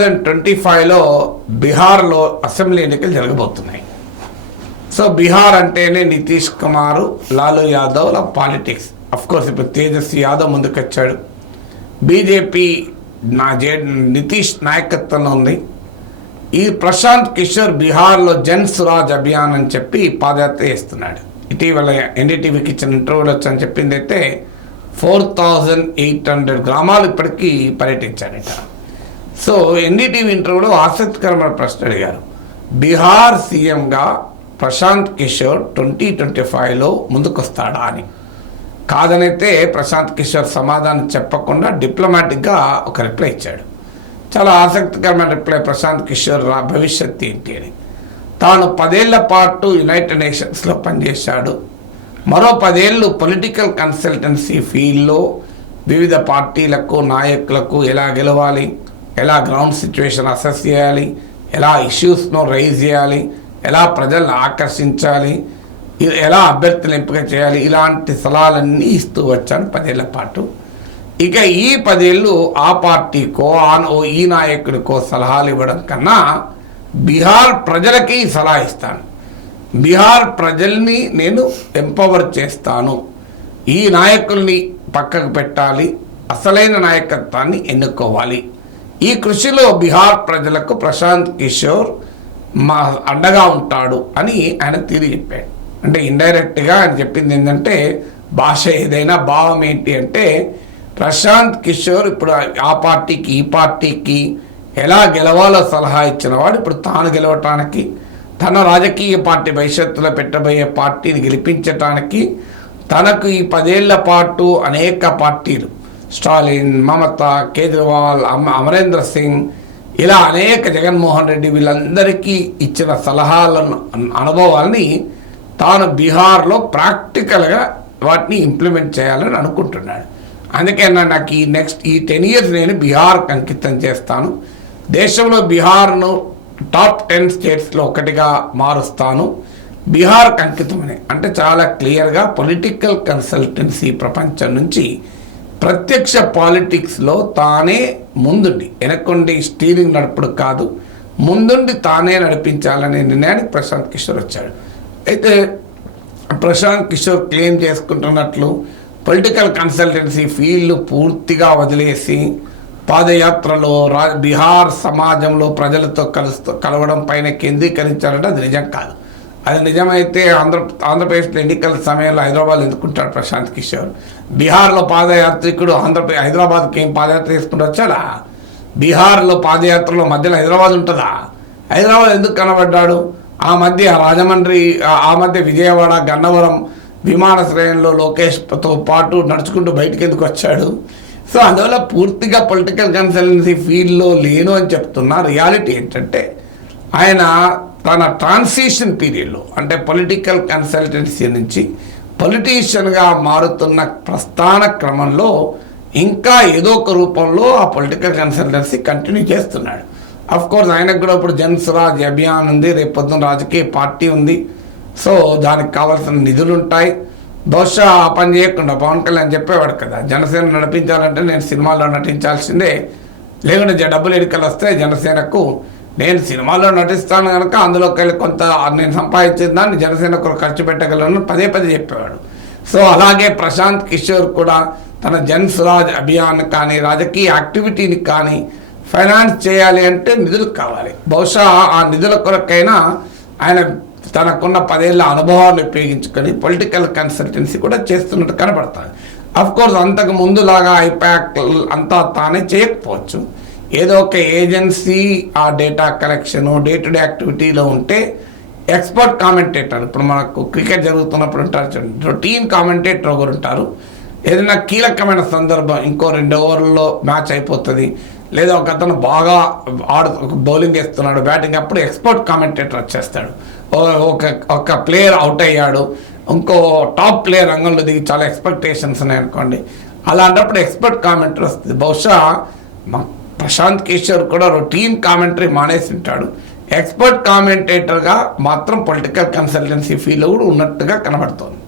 2025లో బీహార్లో అసెంబ్లీ ఎన్నికలు జరగబోతున్నాయి. సో బీహార్ అంటేనే నితీష్ కుమార్, లాలూ యాదవ్ల పాలిటిక్స్. కోర్స్ ఇప్పుడు తేజస్వి యాదవ్ ముందుకొచ్చాడు. బీజేపీ నితీష్ నాయకత్వంలో ఉంది. ఈ ప్రశాంత్ కిషోర్ బీహార్లో జన్ స్వరాజ్ అభియాన్ అని చెప్పి పాదయాత్ర చేస్తున్నాడు. ఇటీవల ఎన్డీటీవీకి ఇచ్చిన ఇంటర్వ్యూలో వచ్చని చెప్పింది అయితే 4800 గ్రామాలు ఇప్పటికీ పర్యటించాడట. సో ఎన్డీటీవీ ఇంటర్వ్యూలో ఆసక్తికరమైన ప్రశ్న అడిగారు. బీహార్ సీఎంగా ప్రశాంత్ కిషోర్ 2025లో ముందుకొస్తాడా అని. కాదనైతే ప్రశాంత్ కిషోర్ సమాధానం చెప్పకుండా డిప్లొమాటిక్గా ఒక రిప్లై ఇచ్చాడు. చాలా ఆసక్తికరమైన రిప్లై. ప్రశాంత్ కిషోర్ భవిష్యత్తు ఏంటి అని. తాను 10 ఏళ్ల పాటు యునైటెడ్ నేషన్స్లో పనిచేశాడు. మరో 10 ఏళ్ళు పొలిటికల్ కన్సల్టెన్సీ ఫీల్డ్లో వివిధ పార్టీలకు నాయకులకు ఎలా గెలవాలి, ఎలా గ్రౌండ్ సిచ్యువేషన్ అసెస్ చేయాలి, ఎలా ఇష్యూస్ను రైజ్ చేయాలి, ఎలా ప్రజలను ఆకర్షించాలి, ఎలా అభ్యర్థులు ఎంపిక చేయాలి, ఇలాంటి సలహాలన్నీ ఇస్తూ వచ్చాను 10 ఏళ్ల పాటు. ఇక ఈ 10 ఏళ్ళు ఆ పార్టీకో ఈ నాయకుడికో సలహాలు ఇవ్వడం కన్నా బీహార్ ప్రజలకి సలహా ఇస్తాను. బీహార్ ప్రజల్ని నేను ఎంపవర్ చేస్తాను. ఈ నాయకుల్ని పక్కకు పెట్టాలి, అసలైన నాయకత్వాన్ని ఎన్నుకోవాలి. ఈ కృషిలో బీహార్ ప్రజలకు ప్రశాంత్ కిషోర్ అండగా ఉంటాడు అని ఆయన తీరు చెప్పాడు. అంటే ఇండైరెక్ట్గా ఆయన చెప్పింది ఏంటంటే, భాష ఏదైనా భావం ఏంటి అంటే, ప్రశాంత్ కిషోర్ ఇప్పుడు ఆ పార్టీకి ఈ పార్టీకి ఎలా గెలవాలో సలహా ఇచ్చిన వాడు ఇప్పుడు తాను గెలవటానికి, తన రాజకీయ పార్టీ భవిష్యత్తులో పెట్టబోయే పార్టీని గెలిపించటానికి, తనకు ఈ 10 ఏళ్ల పాటు అనేక పార్టీలు స్టాలిన్, మమతా, కేజ్రీవాల్, అమరేంద్ర సింగ్, ఇలా అనేక జగన్మోహన్ రెడ్డి వీళ్ళందరికీ ఇచ్చిన సలహాలను అనుభవాల్ని తాను బీహార్లో ప్రాక్టికల్గా వాటిని ఇంప్లిమెంట్ చేయాలని అనుకుంటున్నాడు. అందుకే నాకు ఈ 10 years నేను బీహార్కి అంకితం చేస్తాను. దేశంలో బీహార్ను టాప్ 10 స్టేట్స్లో ఒకటిగా మారుస్తాను. బీహార్కి అంకితమని అంటే చాలా క్లియర్గా పొలిటికల్ కన్సల్టెన్సీ ప్రపంచం నుంచి ప్రత్యక్ష పాలిటిక్స్లో తానే ముందుండి, వెనక్కుండి స్టీరింగ్ నడుపుడు కాదు, ముందుండి తానే నడిపించాలనే నిర్ణయానికి ప్రశాంత్ కిషోర్ వచ్చాడు. అయితే ప్రశాంత్ కిషోర్ క్లెయిమ్ చేసుకుంటున్నట్లు పొలిటికల్ కన్సల్టెన్సీ ఫీల్డ్ పూర్తిగా వదిలేసి పాదయాత్రలో బీహార్ సమాజంలో ప్రజలతో కలవడం పైన కేంద్రీకరించాలంటే అది నిజం కాదు. అది నిజమైతే ఆంధ్రప్రదేశ్లో ఎన్నికల సమయంలో హైదరాబాద్ ఎందుకుంటాడు ప్రశాంత్ కిషోర్? బీహార్లో పాదయాత్రికుడు హైదరాబాద్కి ఏం పాదయాత్ర చేసుకుంటూ వచ్చాడా? బీహార్లో పాదయాత్రలో మధ్యలో హైదరాబాద్ ఉంటుందా? హైదరాబాద్ ఎందుకు కనబడ్డాడు? ఆ మధ్య రాజమండ్రి, ఆ మధ్య విజయవాడ, గన్నవరం విమానాశ్రయంలో లోకేష్తో పాటు నడుచుకుంటూ బయటికి ఎందుకు వచ్చాడు? సో అందువల్ల పూర్తిగా పొలిటికల్ కన్సల్టెన్సీ ఫీల్డ్లో లేను అని చెప్తున్నా. రియాలిటీ ఏంటంటే ఆయన తన ట్రాన్సిషన్ పీరియడ్లో, అంటే పొలిటికల్ కన్సల్టెన్సీ నుంచి పొలిటీషియన్గా మారుతున్న ప్రస్థాన క్రమంలో ఇంకా ఏదో ఒక రూపంలో ఆ పొలిటికల్ కన్సల్టెన్సీ కంటిన్యూ చేస్తున్నాడు. కోర్స్ ఆయనకు కూడా ఇప్పుడు జన్ స్వరాజ్ అభియాన్ ఉంది, రేపు పొద్దున్న రాజకీయ పార్టీ ఉంది. సో దానికి కావాల్సిన నిధులు ఉంటాయి. బహుశా ఆ పని చేయకుండా పవన్ కళ్యాణ్ చెప్పేవాడు కదా, జనసేన నడిపించాలంటే నేను సినిమాల్లో నటించాల్సిందే, లేకుంటే డబ్బులు ఎన్నికలు వస్తే జనసేనకు నేను సినిమాలో నటిస్తాను కనుక అందులోకి వెళ్ళి కొంత నేను సంపాదించిన దాన్ని జనసేనకు ఖర్చు పెట్టగలను పదే చెప్పేవాడు. సో అలాగే ప్రశాంత్ కిషోర్ కూడా తన జన్ స్వరాజ్ అభియాన్ కానీ రాజకీయ యాక్టివిటీని కానీ ఫైనాన్స్ చేయాలి అంటే నిధులు కావాలి. బహుశా ఆ నిధుల కొరకైనా ఆయన తనకున్న 10 ఏళ్ల అనుభవాన్ని ఉపయోగించుకొని పొలిటికల్ కన్సల్టెన్సీ కూడా చేస్తున్నట్టు కనబడుతుంది. కోర్స్ అంతకు ముందులాగా ఐపాక్ అంతా తానే చేయకపోవచ్చు. ఏదో ఒక ఏజెన్సీ ఆ data collection day to day యాక్టివిటీలో ఉంటే ఎక్స్పర్ట్ కామెంటేటర్, ఇప్పుడు మనకు క్రికెట్ జరుగుతున్నప్పుడు ఉంటారు, రొటీన్ కామెంటేటర్ ఒకరు ఉంటారు. ఏదైనా కీలకమైన సందర్భం, ఇంకో 2 ఓవర్లలో మ్యాచ్ అయిపోతుంది, లేదా ఒక అతను బాగా బౌలింగ్ వేస్తున్నాడు, బ్యాటింగ్, అప్పుడు ఎక్స్పర్ట్ కామెంటేటర్ వచ్చేస్తాడు. ఒక ప్లేయర్ అవుట్ అయ్యాడు, ఇంకో టాప్ ప్లేయర్ రంగంలో దిగి చాలా ఎక్స్పెక్టేషన్స్ ఉన్నాయనుకోండి, అలాంటప్పుడు ఎక్స్పర్ట్ కామెంటరీ వస్తుంది. బహుశా ప్రశాంత్ కిషోర్ కూడా రొటీన్ కామెంటరీ మానేసి ఉంటాడు. ఎక్స్పర్ట్ కామెంటేటర్గా మాత్రం పొలిటికల్ కన్సల్టెన్సీ ఫీల్డ్ కూడా ఉన్నట్టుగా కనబడుతోంది.